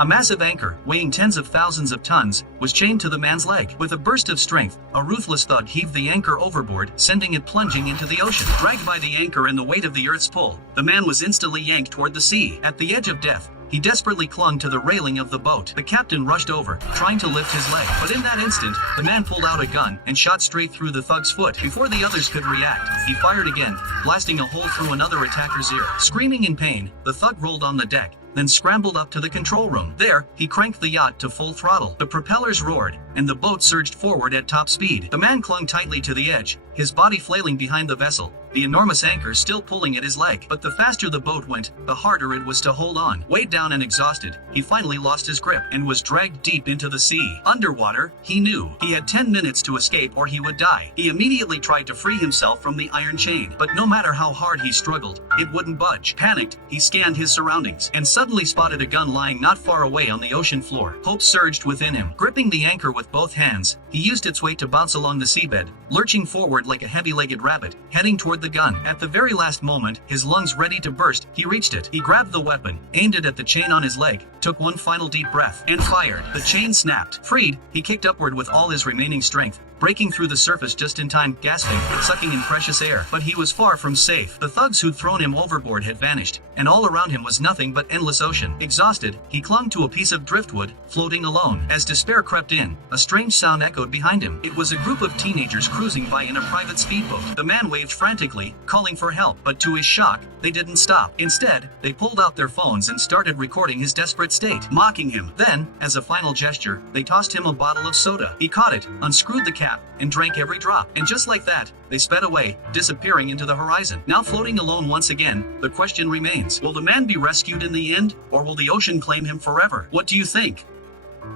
A massive anchor, weighing tens of thousands of tons, was chained to the man's leg. With a burst of strength, a ruthless thug heaved the anchor overboard, sending it plunging into the ocean. Dragged by the anchor and the weight of the earth's pull, the man was instantly yanked toward the sea. At the edge of death, he desperately clung to the railing of the boat. The captain rushed over, trying to lift his leg. But in that instant, the man pulled out a gun and shot straight through the thug's foot. Before the others could react, he fired again, blasting a hole through another attacker's ear. Screaming in pain, the thug rolled on the deck, then scrambled up to the control room. There, he cranked the yacht to full throttle. The propellers roared, and the boat surged forward at top speed. The man clung tightly to the edge, his body flailing behind the vessel, the enormous anchor still pulling at his leg. But the faster the boat went, the harder it was to hold on. Weighed down and exhausted, he finally lost his grip and was dragged deep into the sea. Underwater, he knew he had 10 minutes to escape or he would die. He immediately tried to free himself from the iron chain, but no matter how hard he struggled, it wouldn't budge. Panicked, he scanned his surroundings and suddenly spotted a gun lying not far away on the ocean floor. Hope surged within him. Gripping the anchor with both hands, he used its weight to bounce along the seabed, lurching forward like a heavy-legged rabbit, heading toward the gun. At the very last moment, his lungs ready to burst, he reached it. He grabbed the weapon, aimed it at the chain on his leg, took one final deep breath, and fired. The chain snapped. Freed, he kicked upward with all his remaining strength, breaking through the surface just in time, gasping, sucking in precious air. But he was far from safe. The thugs who'd thrown him overboard had vanished, and all around him was nothing but endless ocean. Exhausted, he clung to a piece of driftwood, floating alone. As despair crept in, a strange sound echoed behind him. It was a group of teenagers cruising by in a private speedboat. The man waved frantically, calling for help, but to his shock, they didn't stop. Instead, they pulled out their phones and started recording his desperate state, mocking him. Then, as a final gesture, they tossed him a bottle of soda. He caught it, unscrewed the cap, and drank every drop. And just like that, they sped away, disappearing into the horizon. Now floating alone once again, the question remains, will the man be rescued in the end, or will the ocean claim him forever? What do you think?